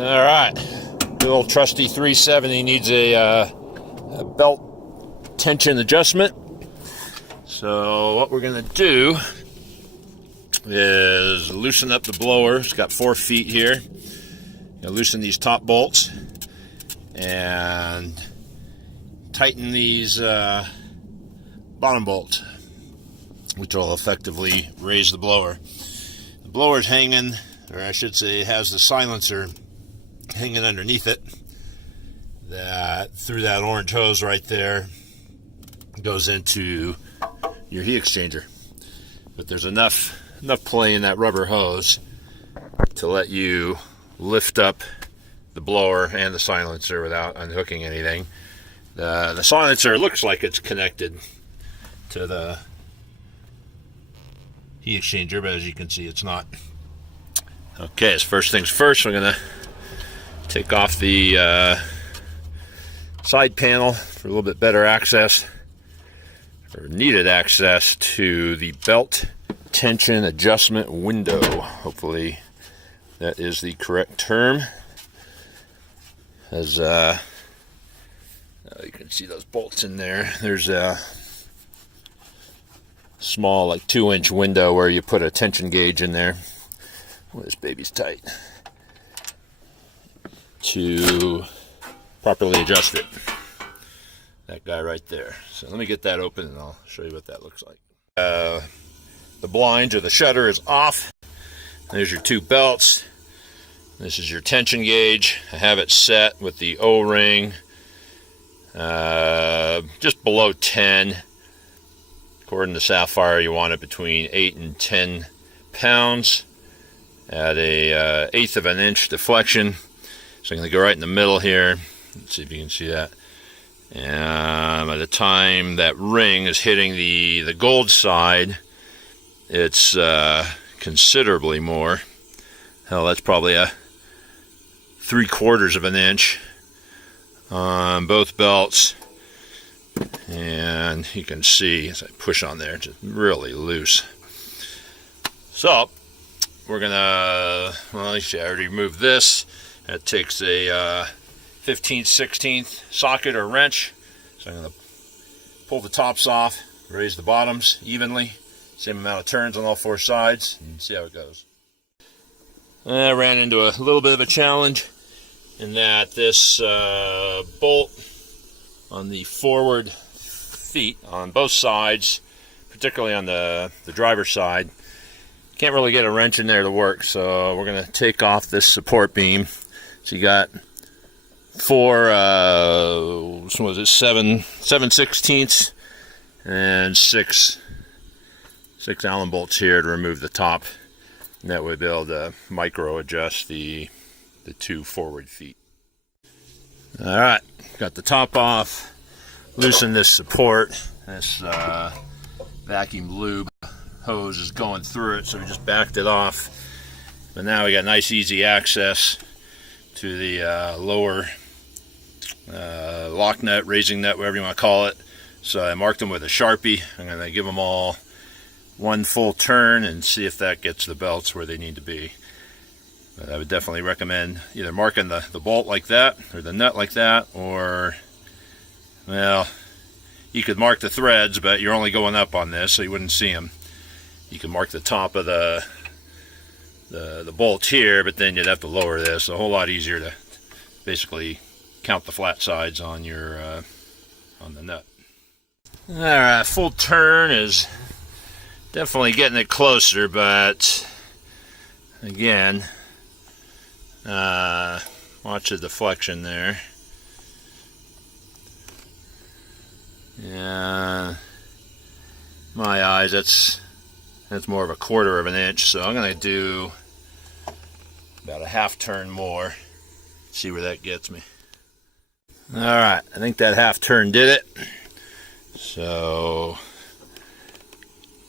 Alright, the old trusty 370 needs a belt tension adjustment. So what we're going to do is loosen up the blower. It's got 4 feet here. Loosen these top bolts and tighten these bottom bolts, which will effectively raise the blower. The blower's hanging, or I should say has the silencer hanging underneath it. That through that orange hose right there goes into your heat exchanger. But there's enough play in that rubber hose to let you lift up the blower and the silencer without unhooking anything. The silencer looks like it's connected to the heat exchanger, but as you can see, it's not. Okay, so first things first, we're going to take off the side panel for a little bit better access, or needed access to the belt tension adjustment window. Hopefully that is the correct term. As you can see those bolts in there. There's a small, like 2-inch window where you put a tension gauge in there. Oh, this baby's tight. To properly adjust it. That guy right there. So let me get that open and I'll show you what that looks like. The blinds or the shutter is off. There's your 2 belts. This is your tension gauge. I have it set with the O-ring just below 10. According to Sapphire, you want it between 8 and 10 pounds at a 1/8 of an inch deflection. So I'm going to go right in the middle here. Let's see if you can see that. And by the time that ring is hitting the gold side, it's considerably more. Hell, that's probably a 3/4 of an inch on both belts. And you can see as I push on there, it's just really loose. So we're gonna, well, you see I already removed this. That takes a 15/16 socket or wrench. So I'm gonna pull the tops off, raise the bottoms evenly, same amount of turns on all 4 sides, and see how it goes. I ran into a little bit of a challenge in that this bolt on the forward feet on both sides, particularly on the driver's side, can't really get a wrench in there to work. So we're going to take off this support beam. So you got 4 what was it, 7/16 and 6 Allen bolts here to remove the top. And that way be able to micro adjust the 2 forward feet. Alright, got the top off. Loosen this support. This vacuum lube hose is going through it, so we just backed it off. But now we got nice easy access to the lower lock nut, raising nut, whatever you want to call it. So I marked them with a Sharpie. I'm going to give them all 1 full turn and see if that gets the belts where they need to be. But I would definitely recommend either marking the bolt like that, or the nut like that, or, well, you could mark the threads, but you're only going up on this, so you wouldn't see them. You can mark the top of the bolt here, but then you'd have to lower this. A whole lot easier to basically count the flat sides on your on the nut. All right, full turn is definitely getting it closer, but again, watch the deflection there. Yeah, my eyes, that's more of a 1/4 of an inch, so I'm going to do about a 1/2 turn more, see where that gets me. Alright, I think that 1/2 turn did it, so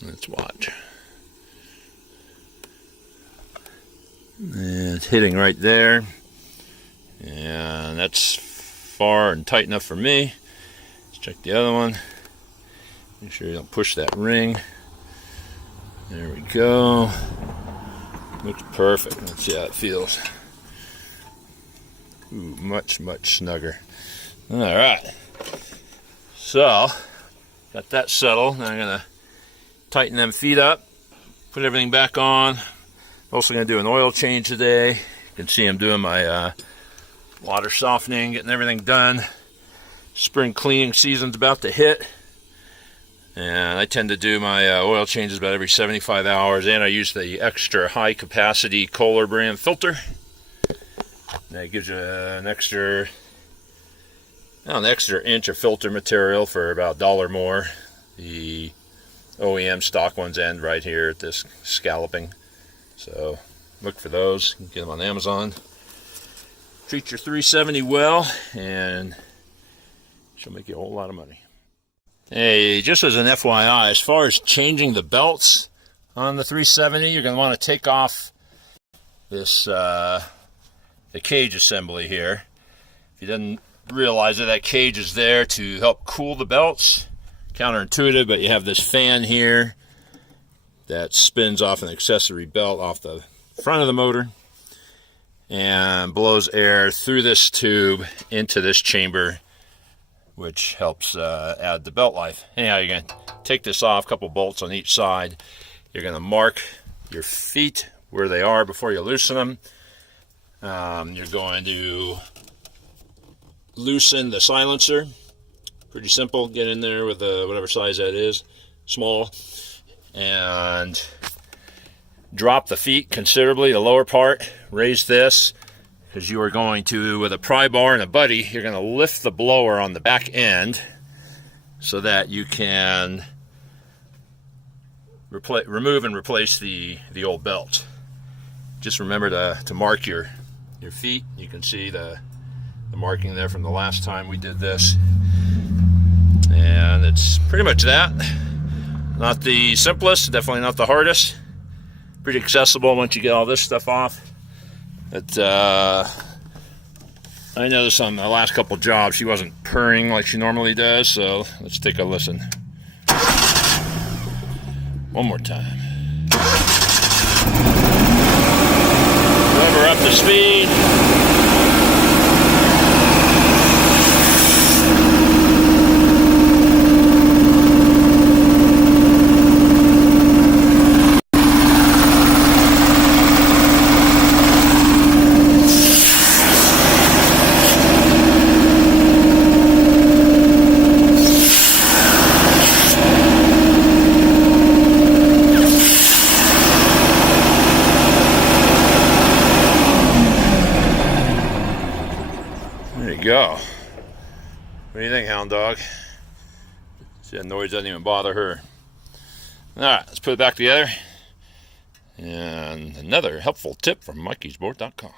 let's watch. And it's hitting right there, and that's far and tight enough for me. Let's check the other one. Make sure you don't push that ring. There we go. Looks perfect. Let's see how it feels. Ooh, much snugger. All right. So, got that settled. Now I'm gonna tighten them feet up, put everything back on. Also gonna do an oil change today. You can see I'm doing my water softening, getting everything done. Spring cleaning season's about to hit. And I tend to do my oil changes about every 75 hours, and I use the extra high capacity Kohler brand filter. That gives you an extra inch of filter material for about $1 more. The OEM stock ones end right here at this scalloping. So look for those. You can get them on Amazon. Treat your 370 well, and she'll make you a whole lot of money. Hey, just as an FYI, as far as changing the belts on the 370, you're going to want to take off this the cage assembly here. If you didn't realize that cage is there to help cool the belts, counterintuitive, but you have this fan here that spins off an accessory belt off the front of the motor and blows air through this tube into this chamber, which helps add the belt life. Anyhow, you're going to take this off, a couple bolts on each side. You're going to mark your feet where they are before you loosen them. You're going to loosen the silencer. Pretty simple. Get in there with whatever size that is, small, and drop the feet considerably, the lower part. Raise this, because you are going to, with a pry bar and a buddy, you're going to lift the blower on the back end so that you can remove and replace the old belt. Just remember to mark your feet. You can see the marking there from the last time we did this. And it's pretty much that. Not the simplest, definitely not the hardest. Pretty accessible once you get all this stuff off. But I noticed on the last couple jobs she wasn't purring like she normally does, so let's take a listen. One more time. Rev her up to speed. Go. What do you think, hound dog? See, that noise doesn't even bother her. Alright, let's put it back together. And another helpful tip from MikeysBoard.com.